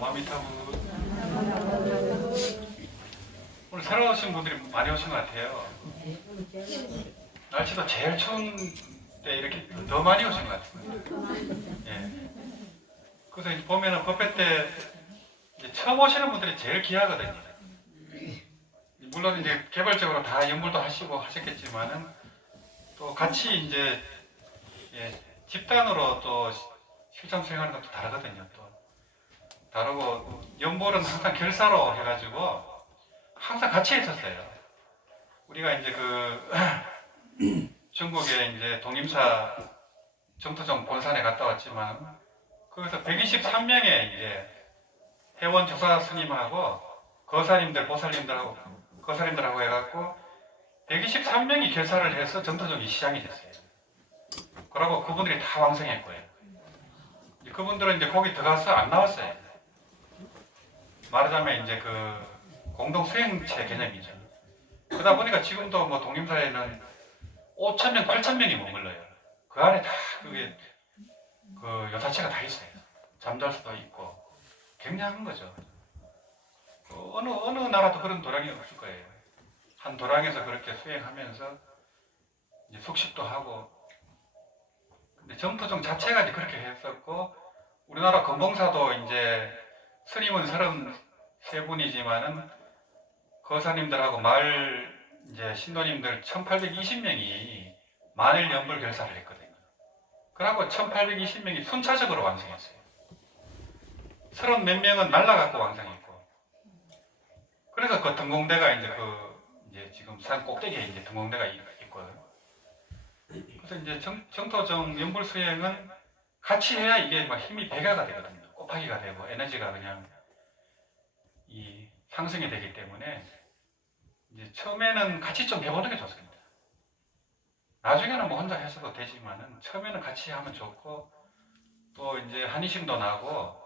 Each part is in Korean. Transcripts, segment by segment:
나마미타부. 오늘 새로 오신 분들이 많이 오신 것 같아요. 날씨도 제일 추운 때 이렇게 더 많이 오신 것 같아요. 예. 그래서 이제 보면은 법회 때 이제 처음 오시는 분들이 제일 귀하거든요. 물론 이제 개발적으로 다 연구도 하시고 하셨겠지만은 또 같이 이제 예, 집단으로 또 실천 수행하는 것도 다르거든요. 또 다르고 연보는 항상 결사로 해가지고 항상 같이 있었어요. 우리가 이제 그 중국에 이제 동임사 정토정 본산에 갔다 왔지만 거기서 123명의 이제 회원 조사 스님하고 거사님들 보살님들하고 거사님들하고 해갖고 123명이 결사를 해서 정토정이 시장이 됐어요. 그러고 그분들이 다 왕성했고요. 그분들은 이제 거기 들어가서 안 나왔어요. 말하자면 이제 그 공동 수행체 개념이죠. 그러다 보니까 지금도 뭐 동림사에는 5,000명, 8,000명이 머물러요. 그 안에 다 그게 그 여사체가 다 있어요. 잠잘 수도 있고 굉장한 거죠. 어느 나라도 그런 도량이 없을 거예요. 한 도량에서 그렇게 수행하면서 이제 숙식도 하고. 근데 정토정 자체가 이제 그렇게 했었고, 우리나라 건봉사도 이제 스님은 33분이지만은 거사님들하고 마을 이제 신도님들 1820명이 만일 연불 결사를 했거든요. 그러고 1820명이 순차적으로 완성했어요. 30 몇 명은 날라갖고 완성했고. 그래서 그 등공대가 이제 지금 산 꼭대기에 이제 등공대가 있거든요. 그래서 이제 정토정 연불 수행은 같이 해야 이게 막 힘이 배가가 되거든요. 곱하기가 되고 에너지가 그냥 이 상승이 되기 때문에 이제 처음에는 같이 좀 해보는 게 좋습니다. 나중에는 뭐 혼자 하셔도 되지만은 처음에는 같이 하면 좋고 또 이제 한의심도 나고.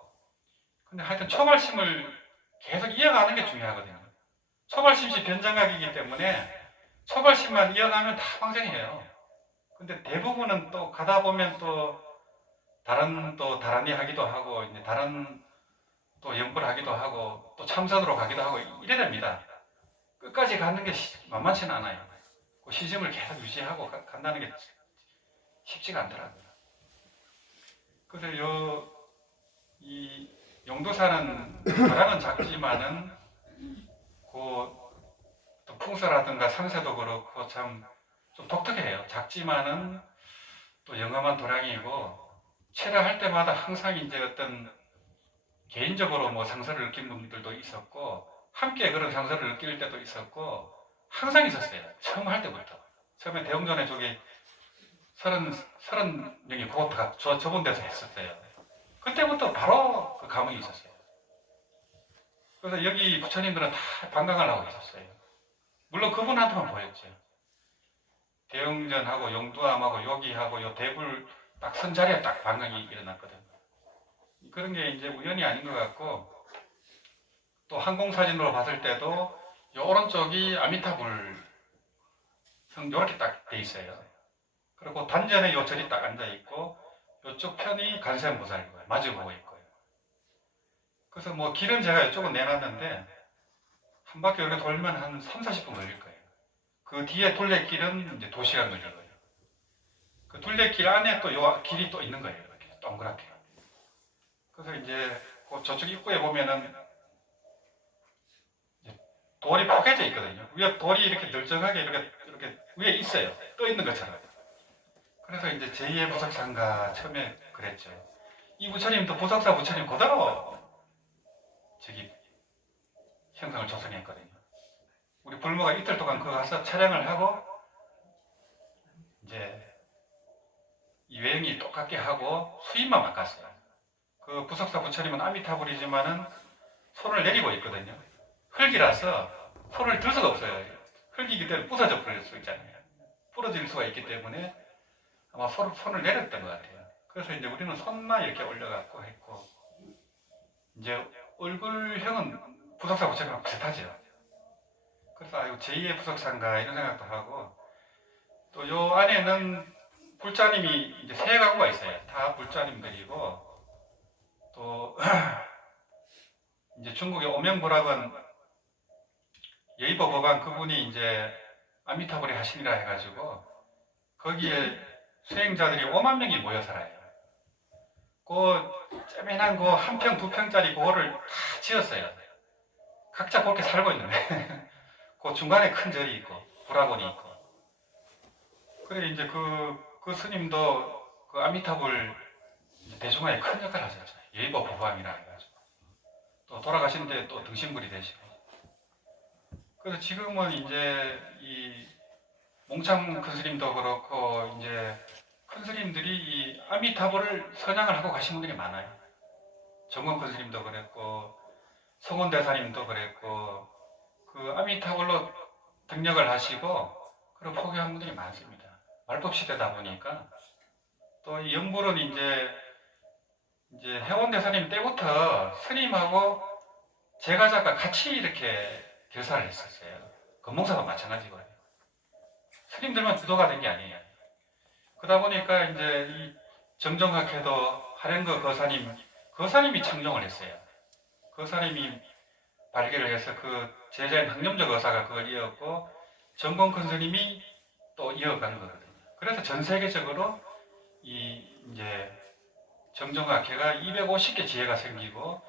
근데 하여튼 초발심을 계속 이어가는 게 중요하거든요. 초발심시 변장각이기 때문에 초발심만 이어가면 다 방생해요. 근데 대부분은 또 가다 보면 또 다른 일 하기도 하고 이제 다른 또 연구를 하기도 하고 또 참선으로 가기도 하고 이래 됩니다. 끝까지 가는 게 만만치는 않아요. 그 시점을 계속 유지하고 간다는 게 쉽지가 않더라고요. 그래서 이 용도사는 도량은 작지만은 또 풍수라든가 상세도 그렇고 참 좀 독특해요. 작지만은 또 영험한 도량이고 체를 때마다 항상 이제 어떤 개인적으로 뭐 상처를 느낀 분들도 있었고 함께 그런 상처를 느낄 때도 있었고 항상 있었어요. 처음 할 때부터. 처음에 대웅전에 저기 30명이 고트가 좁은 데서 했었어요. 그때부터 바로 그 감흥이 있었어요. 그래서 여기 부처님들은 다 방광을 하고 있었어요. 물론 그분한테만 보였죠. 대웅전하고 용두암하고 여기하고 요 대불 딱 선자리에 딱 방광이 일어났거든요. 그런 게 이제 우연이 아닌 것 같고, 또 항공사진으로 봤을 때도 요 오른쪽이 아미타불 성 요렇게 딱 돼 있어요. 그리고 단전에 요 절이 딱 앉아 있고 요쪽 편이 간세음보살이고요. 마주보고 있고요. 그래서 뭐 길은 제가 이쪽은 내놨는데 한 바퀴 이렇게 돌면 한 3-40분 걸릴 거예요. 그 뒤에 둘레길은 이제 2시간 걸리고요. 그 둘레길 안에 또 요 길이 또 있는 거예요. 이렇게 동그랗게. 그래서 이제 저쪽 입구에 보면은 돌이 포개져 있거든요. 위에 돌이 이렇게 널쩍하게 이렇게 위에 있어요. 떠 있는 것처럼. 그래서 이제 제2의 부석사인가 처음에 그랬죠. 이 부처님도 부석사 부처님 그대로 저기 형상을 조성했거든요. 우리 불모가 이틀 동안 그거 가서 촬영을 하고 이제 이 외형이 똑같게 하고 수입만 바꿨어요. 그 부석사 부처님은 아미타불이지만은 손을 내리고 있거든요. 흙이라서 손을 들 수가 없어요. 흙이기 때문에 부서져 버릴 수 있잖아요. 부러질 수가 있기 때문에 아마 손을 내렸던 것 같아요. 그래서 이제 우리는 손만 이렇게 올려갖고 했고, 이제 얼굴형은 부석사 부처님하고 비슷하죠. 그래서 제2의 부석사인가 이런 생각도 하고, 또 요 안에는 불자님이 이제 3가구가 있어요. 다 불자님들이고, 또 중국의 오명보락은 예의보 법안 그분이 이제 아미타불의 하신이라 해가지고 거기에 수행자들이 5만 명이 모여 살아요. 그 쪼매난 그 한 평, 두 평짜리 그거를 다 지었어요. 각자 그렇게 살고 있는 거예요. 그 중간에 큰 절이 있고 불화곤이 있고. 그래 이제 그 스님도 그 아미타불 대중화에 큰 역할을 하셨죠. 예의보 법왕이라 해가지고 또 돌아가시는데 또 등신불이 되시고. 그래서 지금은 이제 이 몽창 큰 스님도 그렇고 이제 큰 스님들이 이 아미타불을 선양을 하고 가신 분들이 많아요. 정권 큰 스님도 그랬고 성원 대사님도 그랬고 그 아미타불로 등력을 하시고 그런 포기한 분들이 많습니다. 말법 시대다 보니까 또 이 영불은 이제 해원 대사님 때부터 스님하고 제가자가 같이 이렇게 결사를 했었어요. 금몽사도 마찬가지고요. 스님들만 주도가 된 게 아니에요. 그러다 보니까 이제 이 정정학회도 하련거 거사님이 창정을 했어요. 거사님이 발기를 해서 그 제자인 학념적 거사가 그걸 이었고 정공 큰 스님이 또 이어간 거거든요. 그래서 전 세계적으로 이제 정정학회가 250개 지회가 생기고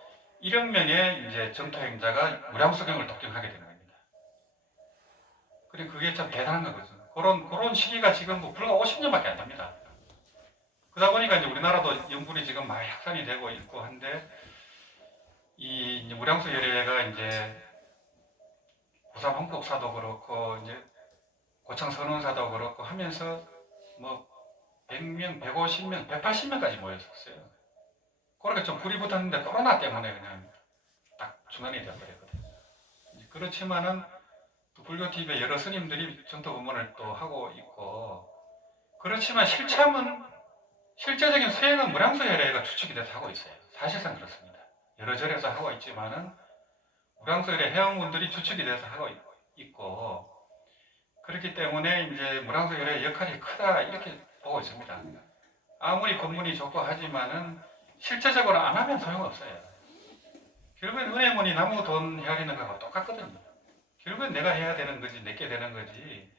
1억 명의 이제 정토행자가 무량수경을 독경하게 되는 겁니다. 그리고 그게 참 대단한 거거든요. 그런 시기가 지금 뭐 불과 50년밖에 안 됩니다. 그러다 보니까 이제 우리나라도 영불이 지금 많이 확산이 되고 있고 한데 이 무량수 열애가 이제 고삼 홍법사도 그렇고 이제 고창 선원사도 그렇고 하면서 뭐 100명, 150명, 180명까지 모였었어요. 그렇게 좀 불이 붙었는데 코로나 때문에 그냥 딱 중단이 되어버렸거든요. 그렇지만은 또 불교TV에 여러 스님들이 정토 법문을 또 하고 있고 그렇지만 실제적인 수행은 무량수 열애가 주축이 돼서 하고 있어요. 사실상 그렇습니다. 여러 절에서 하고 있지만은 무량수 열애 회원분들이 주축이 돼서 하고 있고 그렇기 때문에 이제 무량수 열애의 역할이 크다 이렇게 보고 있습니다. 아무리 법문이 좋고 하지만은 실제적으로 안 하면 소용없어요. 결국엔 은혜문이 나무 돈 헤아리는 거하고 똑같거든요. 결국엔 내가 해야 되는 거지, 내게 되는 거지.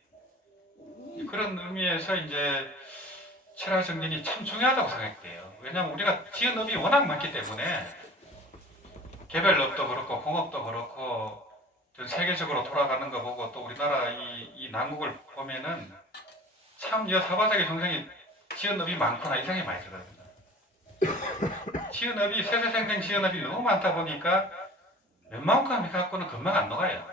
그런 의미에서 이제 철학 정진이 참 중요하다고 생각해요. 왜냐하면 우리가 지은 업이 워낙 많기 때문에 개별업도 그렇고 공업도 그렇고 전 세계적으로 돌아가는 거 보고 또 우리나라 이 난국을 보면은 참 사바세계 중생이 지은 업이 많구나 이 생각이 많이 들거든요. 지은 업이 세세생생 지은 업이 너무 많다 보니까 웬만큼 해갖고는 금방 안 녹아요.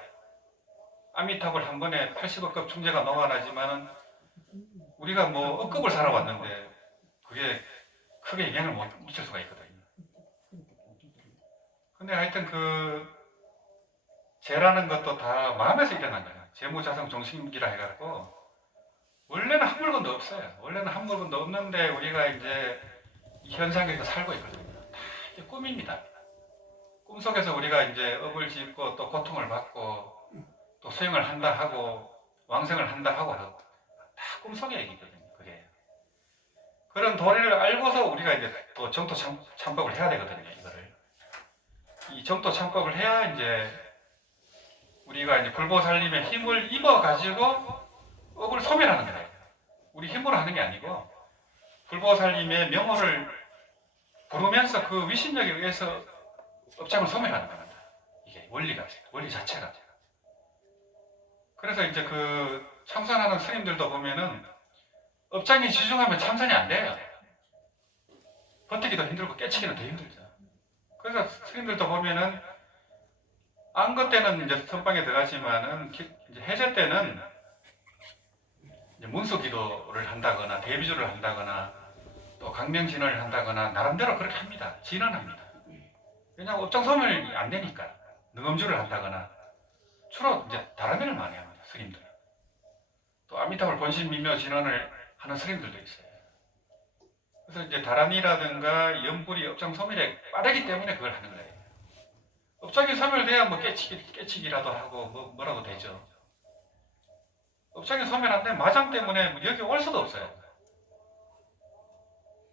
아미타불 한 번에 80억급 충제가 녹아나지만은 우리가 뭐 억급을 살아왔는데 그게 크게 영향을 못 미칠 수가 있거든요. 근데 하여튼 죄라는 것도 다 마음에서 일어난 거예요. 재무자성 종신기라 해갖고 원래는 한 물건도 없어요. 원래는 한 물건도 없는데 우리가 이제 이 현상에서 살고 있거든요. 다 이게 꿈입니다. 꿈속에서 우리가 이제 업을 짓고 또 고통을 받고 또 수행을 한다 하고 왕생을 한다 하고 다 꿈속의 얘기거든요. 그게 그런 도리를 알고서 우리가 이제 또 정토 참법을 해야 되거든요. 이거를 이 정토 참법을 해야 이제 우리가 이제 불보살림의 힘을 입어 가지고 업을 소멸하는 거예요. 우리 힘으로 하는 게 아니고 불보살림의 명호를 부르면서 그 위신력에 의해서 업장을 소멸하는 겁니다. 이게 원리 자체가. 그래서 이제 참선하는 스님들도 보면은 업장이 지중하면 참선이 안 돼요. 버티기도 힘들고 깨치기는 더 힘들죠. 그래서 스님들도 보면은 안거 때는 이제 선방에 들어가지만은 이제 해제 때는 이제 문수 기도를 한다거나 대비주를 한다거나 또 강명진을 한다거나 나름대로 그렇게 합니다. 진언합니다. 왜냐하면 업장 소멸이 안 되니까 능엄주를 한다거나 주로 이제 다른일을 많이 합니다. 스님들은 또 아미타불 본신 미묘 진언을 하는 스님들도 있어요. 그래서 이제 다란이라든가 연불이 업장 소멸에 빠르기 때문에 그걸 하는 거예요. 업장이 소멸돼야 뭐 깨치기라도 하고 뭐라도 되죠. 업장이 소멸 안 되면 마장 때문에 여기 올 수도 없어요.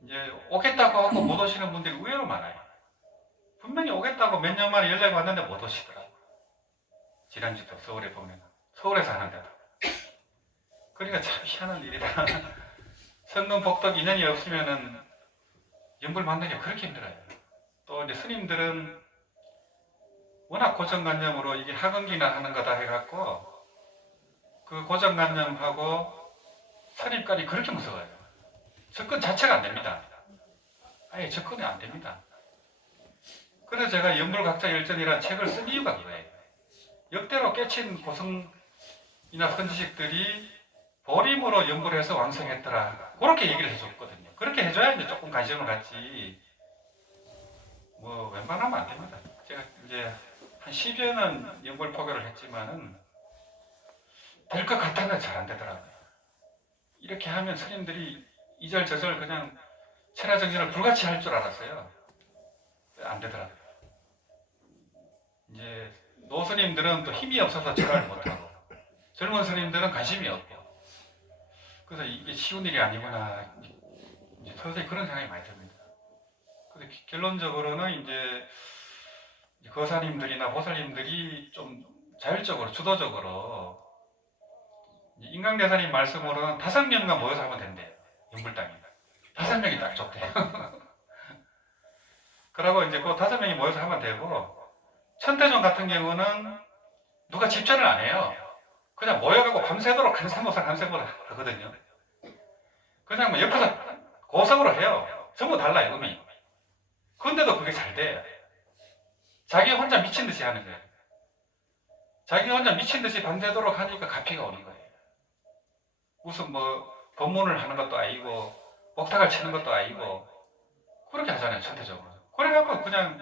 이제 오겠다고 하고 못 오시는 분들이 의외로 많아요. 분명히 오겠다고 몇 년 만에 연락이 왔는데 못 오시더라고요. 지난주도 서울에 보면 서울에서 하는데도. 그러니까 참 희한한 일이다. 성금 복덕 인연이 없으면은 연불 만나기 그렇게 힘들어요. 또 이제 스님들은 워낙 고정관념으로 이게 학원기나 하는 거다 해갖고 그 고정관념하고 선입관이 그렇게 무서워요. 접근 자체가 안 됩니다. 아예 접근이 안 됩니다. 그래서 제가 연불각자열전이라는 책을 쓴 이유가 그거예요. 역대로 깨친 고승이나 선지식들이 보림으로 연불해서 왕성했더라. 그렇게 얘기를 해줬거든요. 그렇게 해줘야 이제 조금 관심을 갖지. 뭐 웬만하면 안 됩니다. 제가 이제 한 10여 년 연불 포교를 했지만은 될 것 같았는데 잘 안 되더라고요. 이렇게 하면 스님들이 이절저절 그냥 천하정신을 불같이 할 줄 알았어요. 안 되더라고요. 이제 노스님들은 또 힘이 없어서 절을 못하고 젊은 스님들은 관심이 없고 그래서 이게 쉬운 일이 아니구나 이제 서서히 그런 생각이 많이 듭니다. 그래서 결론적으로는 이제 거사님들이나 보살님들이 좀 자율적으로 주도적으로 인강대사님 말씀으로는 5명만 모여서 하면 된대요. 연불당이 5명이 딱 좋대요. 그러고 이제 그 5명이 모여서 하면 되고 천태종 같은 경우는 누가 집전을 안 해요. 그냥 모여가고 밤새도록 간세모사 하거든요. 그냥 뭐 옆에서 고성으로 해요. 전부 달라요, 음이. 그런데도 그게 잘 돼요. 자기 혼자 미친 듯이 하는 거예요. 자기 혼자 미친 듯이 밤새도록 하니까 가피가 오는 거예요. 무슨 뭐 법문을 하는 것도 아니고 목탁을 치는 것도 아니고 그렇게 하잖아요, 천태적으로. 그래갖고 그냥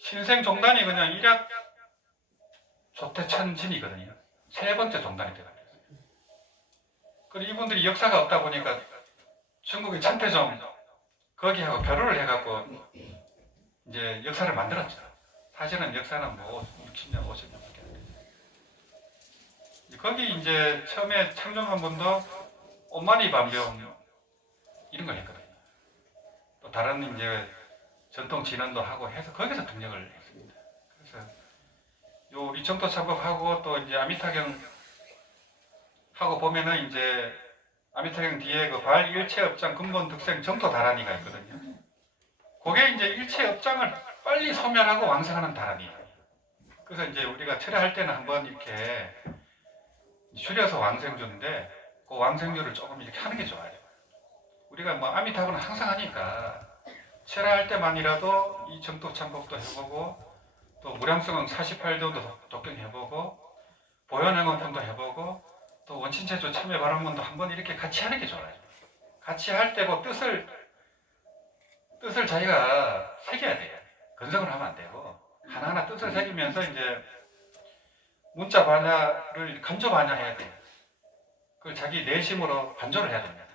신생종단이 그냥 일약 조태천진이거든요. 3번째 종단이 되거든요. 그리고 이분들이 역사가 없다 보니까 중국의 천태종 거기하고 결혼을 해갖고 이제 역사를 만들었죠. 사실은 역사는 뭐 60년, 50년밖에 안 돼요. 거기 이제 처음에 창종한 분도 오마니 반병 이런 걸 했거든요. 또 다른 이제 전통 진언도 하고 해서 거기서 등력을 했습니다. 그래서 요 이청도 참법하고 또 이제 아미타경 하고 보면은 이제 아미타경 뒤에 그 발 일체업장 근본 득생 정토 다란이가 있거든요. 그게 이제 일체업장을 빨리 소멸하고 왕성하는 다란이에요. 그래서 이제 우리가 철회할 때는 한번 이렇게 줄여서 왕생주인데 그 왕생주를 조금 이렇게 하는 게 좋아요. 우리가 뭐 아미타불은 항상 하니까 철회할 때만이라도 이 정토 참법도 해보고 또 무량성은 48도도 독경해보고 보현행원품도 해보고 또 원친체조 참여 발언문도 한번 이렇게 같이 하는 게 좋아요. 같이 할 때 그 뜻을 자기가 새겨야 돼요. 건성을 하면 안 되고 하나하나 뜻을 새기면서 이제 문자 반야를 간조 반야해야 돼요. 그 자기 내심으로 간조를 해야 됩니다.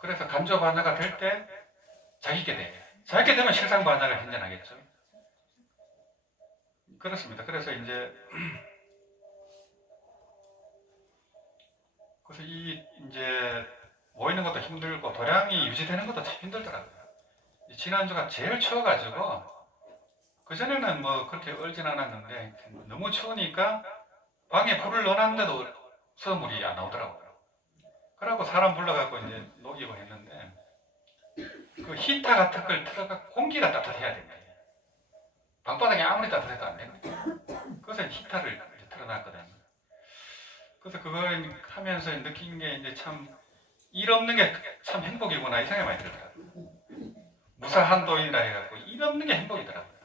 그래서 간조 반야가 될 때 자기게 돼요. 자기게 되면 실상 반야가 현존하겠죠. 그렇습니다. 그래서 이제 그래서 이제 모이는 것도 힘들고 도량이 유지되는 것도 참 힘들더라고요. 지난주가 제일 추워가지고 그전에는 뭐 그렇게 얼진 않았는데 너무 추우니까 방에 불을 넣어놨는데도 수돗물이 안 나오더라고요. 그러고 사람 불러갖고 이제 녹이고 했는데 그 히터 같은 걸 틀어가 공기가 따뜻해야 됩니다. 방바닥이 아무리 따뜻해도 안 되거든요. 그래서 히터를 틀어놨거든요. 그래서 그걸 하면서 느낀 게 이제 참 일 없는 게 참 행복이구나 이 생각이 많이 들더라고요. 무사한도인이라 해갖고 일 없는 게 행복이더라고요.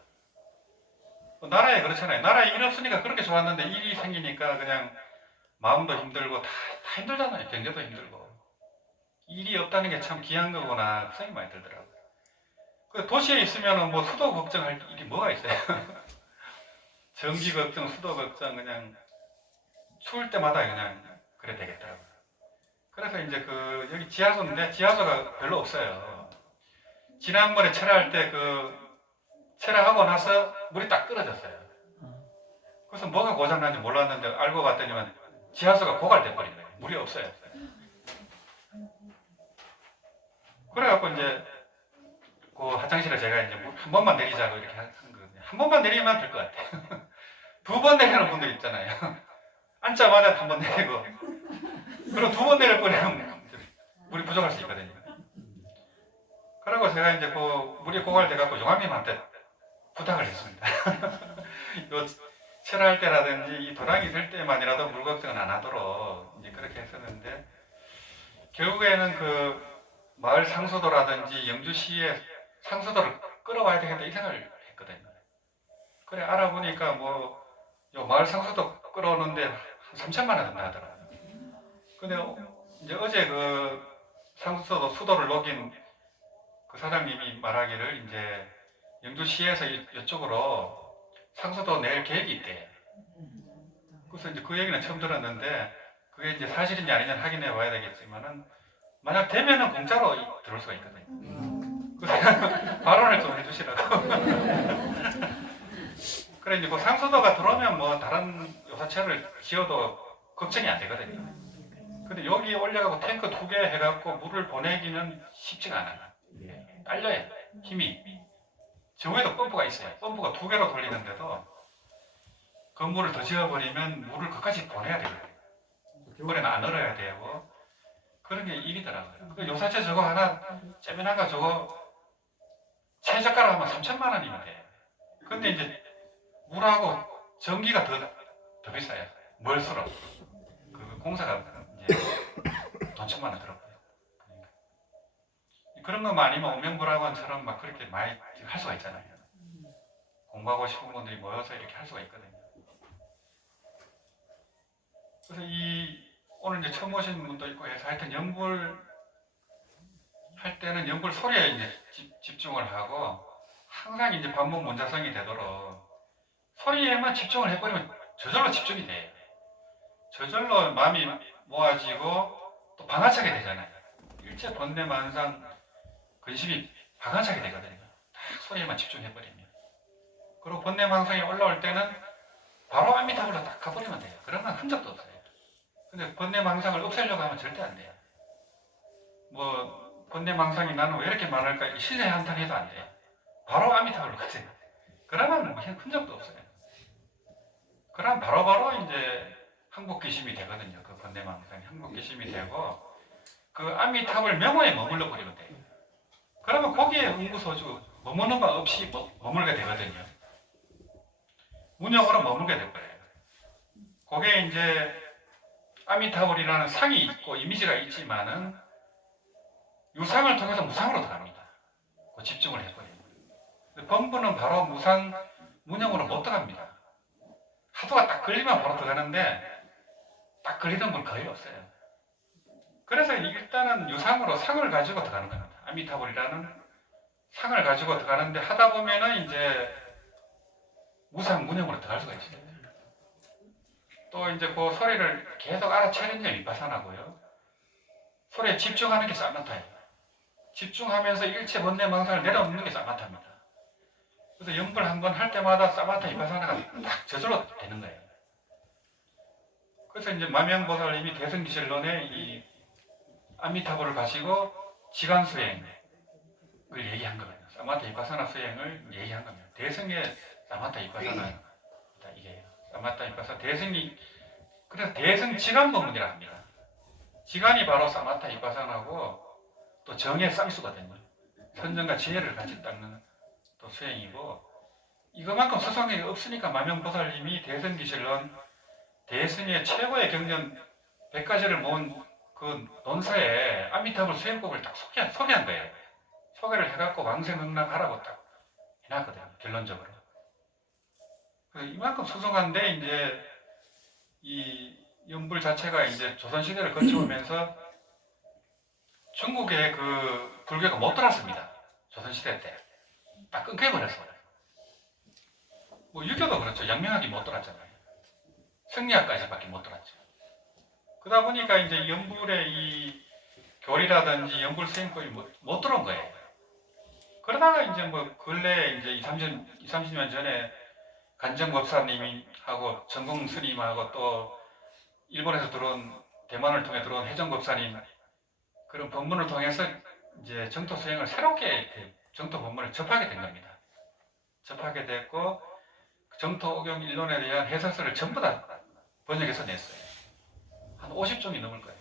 나라에 그렇잖아요. 나라에 일 없으니까 그렇게 좋았는데 일이 생기니까 그냥 마음도 힘들고 다 힘들잖아요. 경제도 힘들고 일이 없다는 게 참 귀한 거구나 그 생각이 많이 들더라고요. 그 도시에 있으면 뭐 수도 걱정할 일이 뭐가 있어요. 전기 걱정, 수도 걱정 그냥 추울 때마다 그냥 그래 되겠더라고요. 그래서 이제 그 여기 지하수인데 지하수가 별로 없어요. 지난번에 철회할 때 그 철회하고 나서 물이 딱 떨어졌어요. 그래서 뭐가 고장난지 몰랐는데 알고 봤더니만 지하수가 고갈돼 버린 거예요. 물이 없어요. 그래갖고 이제 그 화장실에 제가 이제 한 번만 내리자고 이렇게 한 거거든요. 한 번만 내리면 될 것 같아요. 두 번 내리는 분들 있잖아요. 앉자마자 한 번 내리고, 그리고 두 번 내릴 거면 물이 부족할 수 있거든요. 그리고 제가 이제 그 물이 고갈돼갖고 용암님한테 부탁을 했습니다. 요 철할 때라든지 이 도랑이 될 때만이라도 물 걱정은 안 하도록 이제 그렇게 했었는데, 결국에는 그 마을 상수도라든지 영주시에 상수도를 끌어와야 되겠다 이 생각을 했거든요. 그래 알아보니까 뭐 요 마을 상수도 끌어오는데 한 3천만 원 든다 하더라고요. 근데 이제 어제 그 상수도 수도를 녹인 그 사장님이 말하기를 이제 영주시에서 이쪽으로 상수도 낼 계획이 있대. 그래서 이제 그 얘기는 처음 들었는데 그게 이제 사실인지 아니냐는 확인해 봐야 되겠지만은 만약 되면은 공짜로 들어올 수가 있거든요. 그래서 발언을 좀 해주시라고. 그래 이제 그 상수도가 들어오면 뭐 다른 요사체를 지어도 걱정이 안 되거든요. 근데 여기 올려가고 탱크 2개 해갖고 물을 보내기는 쉽지가 않아요. 딸려요. 힘이. 저에도 펌프가 있어요. 펌프가 2개로 돌리는데도 건물을 더 지어버리면 물을 끝까지 보내야 되거든요. 이번에는 안 얼어야 되고 그런 게 일이더라고요. 그 요사체 저거 하나 째면한 거 저거 최저가로 하면 3천만 원이면 돼요. 근데 이제 물하고 전기가 더 비싸요. 멀수록 그 공사가 이제 돈 천만 원 들어가요. 그런 것만 아니면 오명불학원처럼 막 그렇게 많이 할 수가 있잖아요. 공부하고 싶은 분들이 모여서 이렇게 할 수가 있거든요. 그래서 오늘 이제 처음 오신 분도 있고 해서 하여튼 연불 할 때는 연불 소리에 이제 집중을 하고 항상 이제 반복 문자성이 되도록 소리에만 집중을 해버리면 저절로 집중이 돼요. 저절로 마음이 모아지고 또 방아차게 되잖아요. 일체 번뇌만상 근심이 방아차게 되거든요. 딱 소리에만 집중해버리면. 그리고 번뇌만상이 올라올 때는 바로 아미타불로 딱 가버리면 돼요. 그러면 흔적도 없어요. 근데 번뇌망상을 없애려고 하면 절대 안 돼요. 뭐 번뇌망상이 나는 왜 이렇게 많을까 실내 한탄해도 안 돼요. 바로 아미타불로 가세요. 그러면 흔적도 없어요. 그럼 바로바로 이제 항복기심이 되거든요. 그 번뇌망상이 항복기심이 되고 그 아미타불 명호에 머물러 버리면 돼요. 그러면 거기에 응구소주 머무는 바 없이 머물게 되거든요. 문역으로 머물게 돼버려요. 그게 이제 아미타불이라는 상이 있고 이미지가 있지만은 유상을 통해서 무상으로 들어갑니다. 그 집중을 해버려요. 범부는 바로 무상 문역으로 못 들어갑니다. 하도가 딱 걸리면 바로 들어가는데 딱 걸리는 분 거의 없어요. 그래서 일단은 유상으로 상을 가지고 들어가는 겁니다. 아미타불이라는 상을 가지고 들어가는데 하다 보면은 이제 무상 문역으로 들어갈 수가 있어요. 또 이제 그 소리를 계속 알아채는 게 윗바사나고요. 소리에 집중하는 게 사마타예요. 집중하면서 일체 번뇌망상을 내려놓는 게 사마타입니다. 그래서 연불 한 번 할 때마다 사마타 윗바사나가 딱 저절로 되는 거예요. 그래서 이제 마명보살님이 대승기실론에 이 아미타불을 가지고 지간 수행을 얘기한 거거든요. 사마타 윗바사나 수행을 얘기한 겁니다. 대승의 사마타 윗바사나 이게요. 사마타 윗바사나 대승이 그래서 대승 지간 법문이라 합니다. 지간이 바로 사마타 윗바사나고 또 정의 쌍수거든요. 선정과 지혜를 같이 닦는 또 수행이고 이거만큼 수상이 없으니까 마명보살님이 대승기실론 대승의 최고의 경전 100가지를 모은 그 논서에 아미타불 수행법을 딱 소개한 거예요. 소개를 해갖고 왕생응락하라고 딱 해놨거든요. 결론적으로. 그래서 이만큼 수성한데 이제 이 연불 자체가 이제 조선시대를 거쳐오면서 중국에 그 불교가 못 들어왔습니다. 조선시대 때. 딱 끊겨버렸어요. 뭐 유교도 그렇죠. 양명학이 못 들어왔잖아요. 성리학까지밖에 못 들어왔죠. 그러다 보니까 이제 연불의 이 교리라든지 연불 수행법이 못 들어온 거예요. 그러다가 이제 뭐 근래 이제 30년 전에 간정법사님이 하고 전공 스님하고 또 일본에서 들어온 대만을 통해 들어온 해정법사님 그런 법문을 통해서 이제 정토 수행을 새롭게 정토 본문을 접하게 된 겁니다. 접하게 됐고 정토경 일론에 대한 해설서를 전부 다 번역해서 냈어요. 한 50종이 넘을 거예요.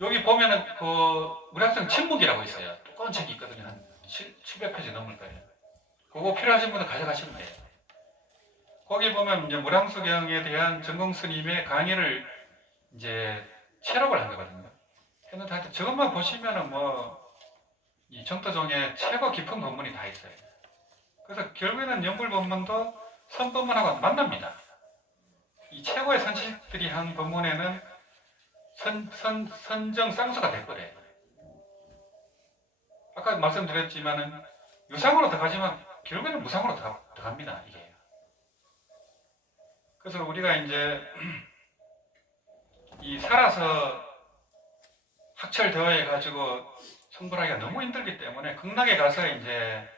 여기 보면은 그 무량성 침묵이라고 있어요. 두꺼운 책이 있거든요. 한 700페이지 넘을 거예요. 그거 필요하신 분은 가져가시면 돼요. 거기 보면 이제 무량수경에 대한 정공 스님의 강의를 이제 체록을 한 거거든요. 했는데 하여튼 저것만 보시면은 뭐 이 정토종의 최고 깊은 법문이 다 있어요. 그래서 결국에는 연불 법문도 선법문하고 만납니다. 이 최고의 선식들이 한 법문에는 선정 쌍수가 돼버려요. 아까 말씀드렸지만은 유상으로 들어가지만 결국에는 무상으로 들어갑니다. 이게. 그래서 우리가 이제 이 살아서 학철대어해 가지고 성불하기가 너무 힘들기 때문에 극락에 가서 이제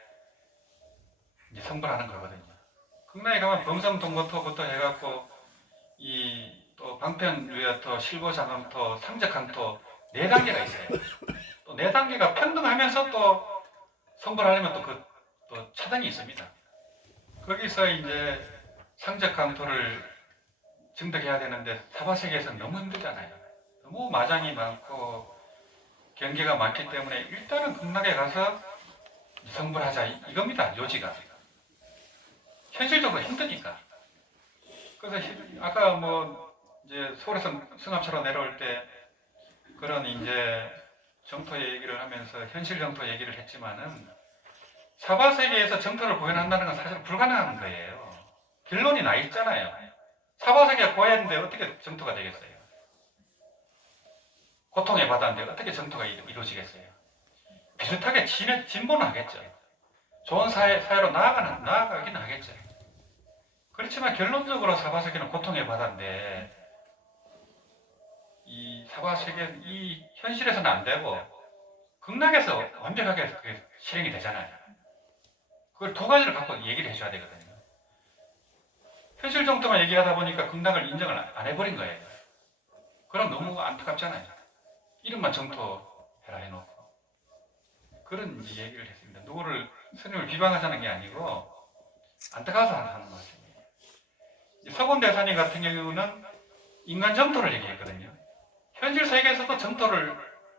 성불하는 거거든요. 극락에 가면 범성동거토부터 해갖고 이 또 방편유여토, 실고장엄토, 상적강토 4단계가 있어요. 또 4단계가 평등하면서 또 성불하려면 또 차단이 있습니다. 거기서 이제 상적강토를 증득해야 되는데 사바세계에서는 너무 힘들잖아요. 너무 마장이 많고 경계가 많기 때문에 일단은 극락에 가서 성불하자 이겁니다. 요지가. 현실적으로 힘드니까. 그래서 아까 뭐 이제 서울에서 승합차로 내려올 때 그런 이제 정토 얘기를 하면서 현실 정토 얘기를 했지만은 사바세계에서 정토를 구현한다는 건 사실 불가능한 거예요. 결론이 나 있잖아요. 사바세계가 구했는데 어떻게 정토가 되겠어요? 고통의 바다인데 어떻게 정토가 이루어지겠어요? 비슷하게 진보는 하겠죠. 좋은 사회로 나아가긴 하겠죠. 그렇지만 결론적으로 사바세계는 고통의 바다인데 이 사바세계는 이 현실에서는 안 되고 극락에서 완벽하게 그게 실행이 되잖아요. 그걸 두 가지를 갖고 얘기를 해줘야 되거든요. 현실 정도만 얘기하다 보니까 극락을 인정을 안 해버린 거예요. 그럼 너무 안타깝잖아요. 이름만 정토해라 해놓고 그런 얘기를 했습니다. 누구를 스님을 비방하자는 게 아니고 안타까워서 하는 말씀이에요. 서곤대사님 같은 경우는 인간 정토를 얘기했거든요. 현실 세계에서도 정토를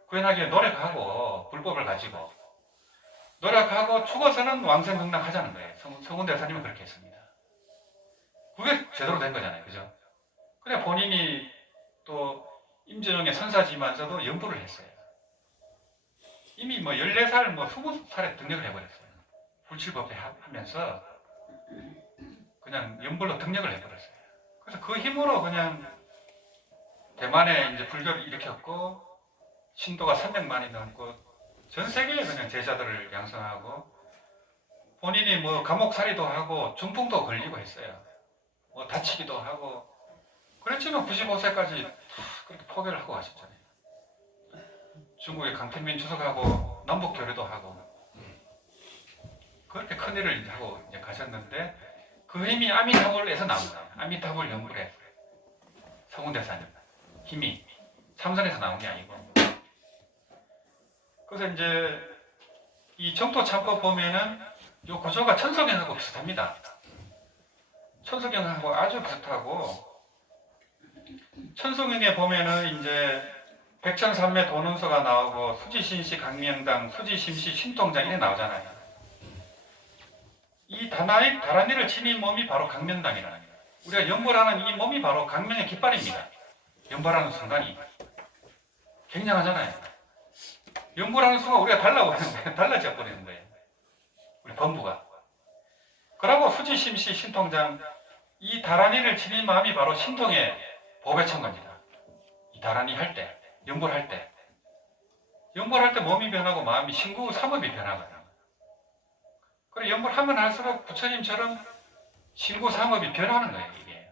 구현하기 위해 노력하고 불법을 가지고 노력하고 죽어서는 왕생극락 하자는 거예요. 서곤대사님은 그렇게 했습니다. 그게 제대로 된 거잖아요. 그죠? 그래 본인이 또 임진영의 선사지만서도 연부를 했어요. 이미 뭐 14살, 뭐 20살에 등력을 해버렸어요. 불칠법회 하면서 그냥 연불로 등력을 해버렸어요. 그래서 그 힘으로 그냥 대만에 이제 불교를 일으켰고 신도가 300만이 넘고 전 세계에 그냥 제자들을 양성하고 본인이 뭐 감옥살이도 하고 중풍도 걸리고 했어요. 뭐 다치기도 하고 그렇지만 95세까지 그렇게 포교를 하고 가셨잖아요. 중국의 강택민 주석하고 남북 교류도 하고 그렇게 큰 일을 이제 하고 이제 가셨는데 그 힘이 아미타불에서 나온 거예요. 아미타불 연불에 서군대사님 힘이 삼선에서 나온 게 아니고 그래서 이제 이 정토 참법 보면은 이 구조가 천소경하고 비슷합니다. 천소경하고 아주 비슷하고 천소경에 보면은 이제 백천삼매 도능서가 나오고 수지신시 강명당, 수지심시 신통장 이렇게 나오잖아요. 이 다란이를 지닌 몸이 바로 강명당이라는 거예요. 우리가 연불하는 이 몸이 바로 강명의 깃발입니다. 연불하는 순간이 굉장하잖아요. 연불하는 순간 우리가 달라져 버리는 거예요. 우리 범부가. 그러고 수지심시 신통장 이 다란이를 지닌 마음이 바로 신통의 보배천겁니다. 이 다란이 할 때, 연불할 때. 연불할 때 몸이 변하고 마음이 신구 삼업이 변하거든요. 그리고 연불하면 할수록 부처님처럼 신구 삼업이 변하는 거예요, 이게.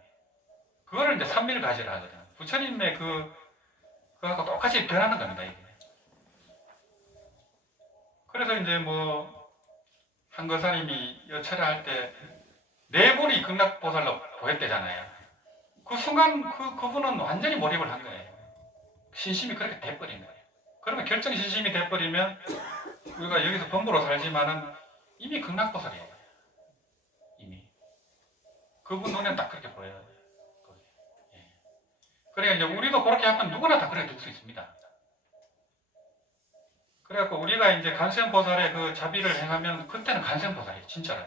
그거를 이제 삼밀 가지라 하거든요. 부처님의 그거하고 똑같이 변하는 겁니다, 이게. 그래서 이제 뭐, 한거사님이 여철을 할 때, 네 분이 극락보살로 보였대잖아요. 그 순간 그분은 완전히 몰입을 한 거예요. 신심이 그렇게 돼버린 거예요. 그러면 결정신심이 돼버리면 우리가 여기서 범부로 살지만은 이미 극락보살이에요. 이미. 그분 눈에는 딱 그렇게 보여요. 예. 그러니까 이제 우리도 그렇게 하면 누구나 다 그렇게 될 수 있습니다. 그래갖고 우리가 이제 간센보살의 그 자비를 행하면 그때는 간센보살이에요. 진짜로.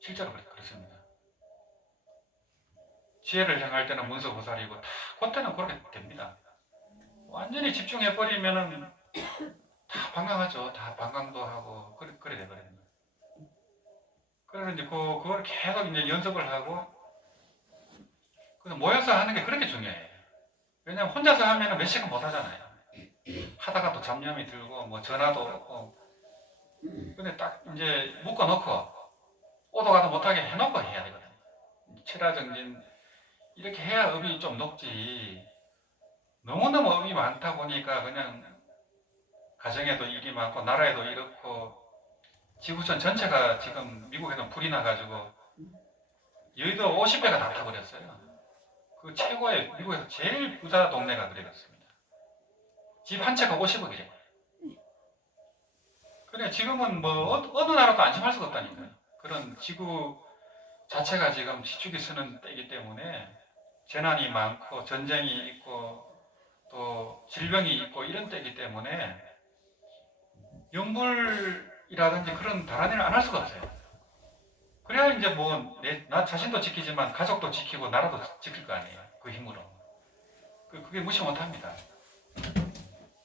실제로 그렇습니다. 지혜를 행할 때는 문서보살이고 다 그때는 그렇게 됩니다. 완전히 집중해버리면은 다 방황하죠. 다 방황도 하고 그래 돼버리는 거예요. 그래서 이제 그걸 계속 이제 연습을 하고 그래서 모여서 하는 게 그렇게 중요해요. 왜냐면 혼자서 하면은 몇 시간 못 하잖아요. 하다가 또 잡념이 들고 뭐 전화도 오고 근데 딱 이제 묶어놓고 오도 가도 못하게 해놓고 해야 되거든요. 철화정진 이렇게 해야 업이 좀 높지 너무너무 업이 많다 보니까 그냥 가정에도 일이 많고 나라에도 이렇고 지구촌 전체가 지금 미국에는 불이 나가지고 여의도 50배가 다 타버렸어요. 그 최고의 미국에서 제일 부자 동네가 그래갔습니다. 집 한 채가 50억이래요. 그래 지금은 뭐 어느 나라도 안심할 수가 없다니까요. 그런 지구 자체가 지금 지축이 쓰는 때이기 때문에 재난이 많고 전쟁이 있고 또 질병이 있고 이런 때이기 때문에 연불이라든지 그런 다른 일을 안 할 수가 없어요. 그래야 이제 뭐 나 자신도 지키지만 가족도 지키고 나라도 지킬 거 아니에요. 그 힘으로. 그게 무시 못합니다.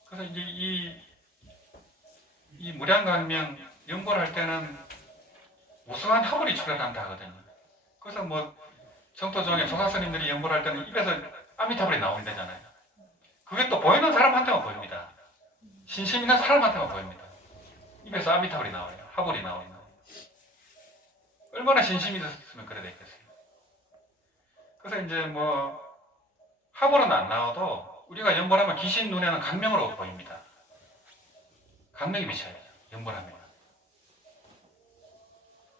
그래서 이제 이 무량강명 연불할 때는 우수한 화불이 출현한다 하거든요. 그래서 뭐 성토종의 조사스님들이 연불할 때는 입에서 아미타불이 나온다잖아요. 그게 또 보이는 사람한테만 보입니다. 신심 있는 사람한테만 보입니다. 입에서 아미타불이 나와요. 화불이 나와요. 얼마나 신심이 있었으면 그래 됐겠어요. 그래서 이제 뭐 화불은 안 나와도 우리가 연불하면 귀신 눈에는 강명으로 보입니다. 강명이 비쳐요. 연불하면.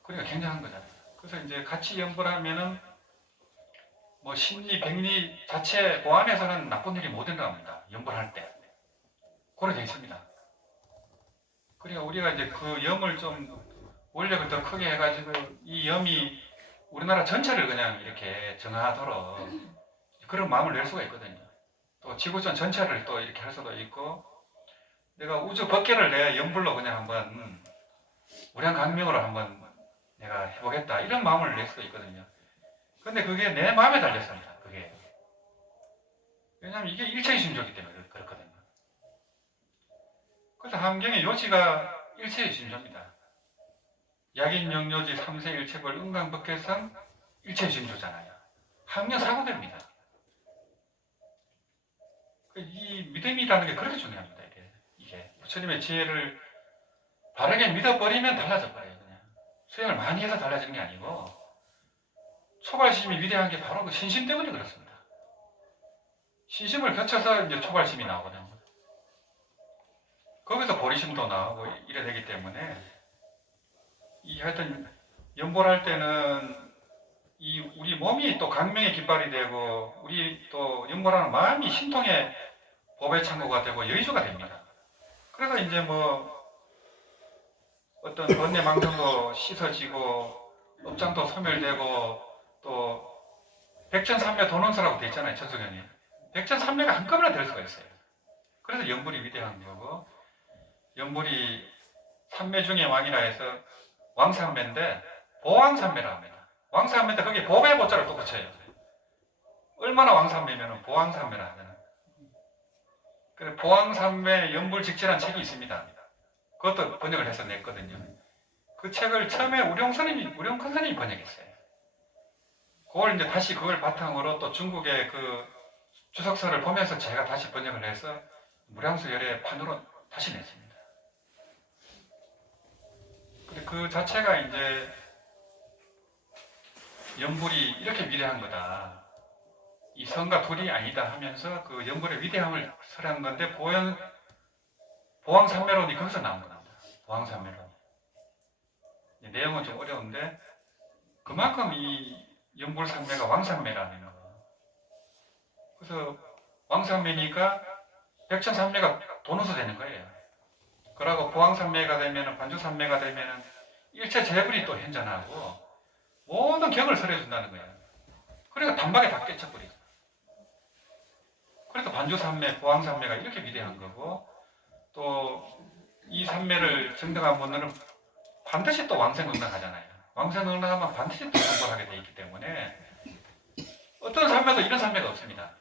그러니까 굉장한 거잖아요. 그래서 이제 같이 연불하면은 뭐 심리, 백리 자체 그 안에서는 나쁜 일이 못 일어납니다. 연불할 때. 그래 되어 있습니다. 그러니까 우리가 이제 그 염을 좀 원력을 더 크게 해가지고 이 염이 우리나라 전체를 그냥 이렇게 정화하도록 그런 마음을 낼 수가 있거든요. 또 지구촌 전체를 또 이렇게 할 수도 있고 내가 우주 법계를 내 염불로 그냥 한번 무량강명으로 한번 내가 해보겠다 이런 마음을 낼 수도 있거든요. 근데 그게 내 마음에 달렸습니다. 그게 왜냐하면 이게 일체이심조이기 때문에 그렇거든요. 그래서 함경의 요지가 일체이심조입니다. 약인영요지 3세 일체벌 은강법계성 일체이심조잖아요. 함경 사고됩니다. 이 믿음이라는 게 그렇게 중요합니다. 이게 부처님의 지혜를 바르게 믿어버리면 달라져 버려요. 그냥 수행을 많이 해서 달라지는 게 아니고 초발심이 위대한 게 바로 그 신심 때문에 그렇습니다. 신심을 거쳐서 이제 초발심이 나오거든요. 거기서 보리심도 나오고 이래 되기 때문에 하여튼 연불할 때는 우리 몸이 또 강명의 깃발이 되고 우리 또 연불하는 마음이 신통의 법의 창고가 되고 여의주가 됩니다. 그래서 이제 뭐 어떤 번뇌 망상도 씻어지고 업장도 소멸되고 또 백전삼매 도논서라고 되어 있잖아요. 천수경에. 백전삼매가 한꺼번에 될 수가 있어요. 그래서 연불이 위대한 거고 연불이 삼매 중의 왕이라 해서 왕삼매인데 보왕삼매라 합니다. 왕삼매인데 거기에 보배 보자를 또 붙여요. 얼마나 왕삼매면 보왕삼매라 하잖아요. 그래서 보왕삼매 연불직지라는 책이 있습니다. 그것도 번역을 해서 냈거든요. 그 책을 처음에 우령 큰 스님이 번역했어요. 그걸 이제 다시 그걸 바탕으로 또 중국의 그 주석서를 보면서 제가 다시 번역을 해서 무량수 열의 판으로 다시 냈습니다. 그 자체가 이제 연불이 이렇게 위대한 거다. 이 성과 둘이 아니다 하면서 그 연불의 위대함을 설하는 건데 보왕삼매론이 거기서 나온 겁니다. 보왕삼매론. 내용은 좀 어려운데 그만큼 이 연불삼매가 왕삼매라는 거. 그래서 왕삼매니까 백천삼매가 도노서 되는 거예요. 그러고 보왕산매가 되면은 반주산매가 되면은 일체 재불이 또 현존하고 모든 격을 설해준다는 거예요. 그러니까 단박에 다 깨쳐버리죠. 그래서 반주산매, 보왕산매가 이렇게 위대한 거고 또 이 산매를 정당한 분들은 반드시 또 왕생응락하잖아요. 왕생응락하면 반드시 또 성불하게 돼 있기 때문에 어떤 산매도 이런 산매가 없습니다.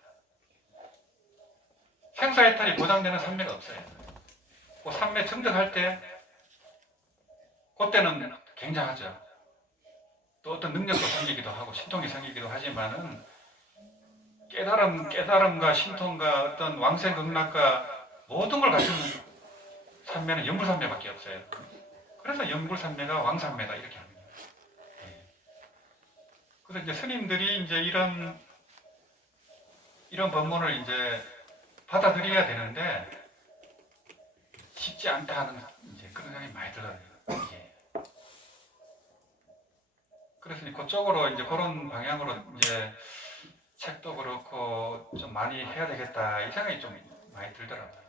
생사해탈이 보장되는 산매가 없어요. 그 산매 정득할 때 그때는 굉장하죠. 또 어떤 능력도 생기기도 하고 신통이 생기기도 하지만은 깨달음과 신통과 어떤 왕생극락과 모든 걸 갖춘 산매는 영불산매밖에 없어요. 그래서 영불산매가 왕산매다 이렇게 합니다. 그래서 이제 스님들이 이제 이런 법문을 이제 받아들여야 되는데 쉽지 않다 하는 이제 그런 생각이 많이 들어요. 예. 그래서 이제 그쪽으로 이제 그런 방향으로 이제 책도 그렇고 좀 많이 해야 되겠다 이 생각이 좀 많이 들더라고요.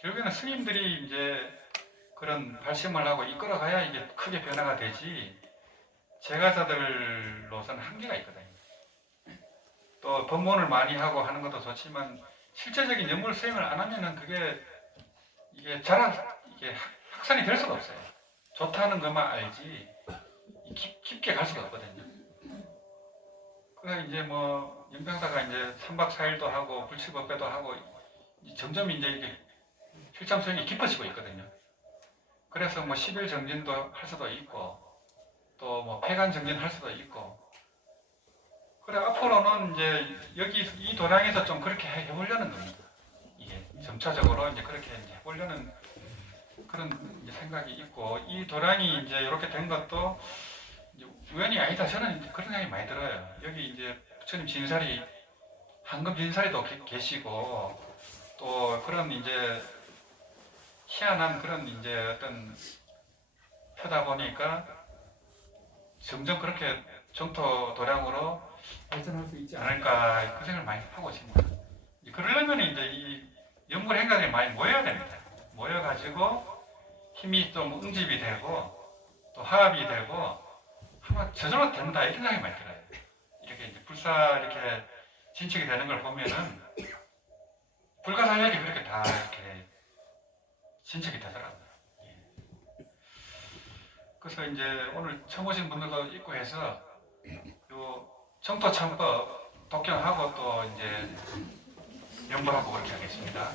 결국에는 스님들이 이제 그런 발심을 하고 이끌어가야 이게 크게 변화가 되지 제가자들로서는 한계가 있거든요. 또 법문을 많이 하고 하는 것도 좋지만 실제적인 연물 수행을 안 하면은 그게 이게 이게 확산이 될 수가 없어요. 좋다는 것만 알지 깊게 갈 수가 없거든요. 그래서 이제 뭐 연평사가 이제 3박 4일도 하고 불치법배도 하고 점점 이제 이게 실참 수행이 깊어지고 있거든요. 그래서 뭐 10일 정진도 할 수도 있고 또 뭐 폐간 정진 할 수도 있고 그래 앞으로는 이제 여기 이 도량에서 좀 그렇게 해보려는 겁니다. 이게 점차적으로 이제 그렇게 이제 해보려는 그런 이제 생각이 있고 이 도량이 이제 이렇게 된 것도 이제 우연이 아니다 저는 이제 그런 생각이 많이 들어요. 여기 이제 부처님 진사리 황금 진사리도 계시고 또 그런 이제 희한한 그런 이제 어떤 하다 보니까 점점 그렇게 정토 도량으로 발전할 수 있지 않을까 그 생각을 많이 하고 있습니다. 그러려면 이제 이 연물 행각이 많이 모여야 됩니다. 모여가지고 힘이 좀 응집이 되고 또 화합이 되고 아마 저절로 된다 이런 생각이 많이 들어요. 이렇게 이제 불사 이렇게 진척이 되는 걸 보면은 불가사역이 그렇게 다 이렇게 진척이 되더라고요. 그래서 이제 오늘 처음 오신 분들도 있고 해서 요 정토참법 독경하고 또 이제 연구하고 그렇게 하겠습니다.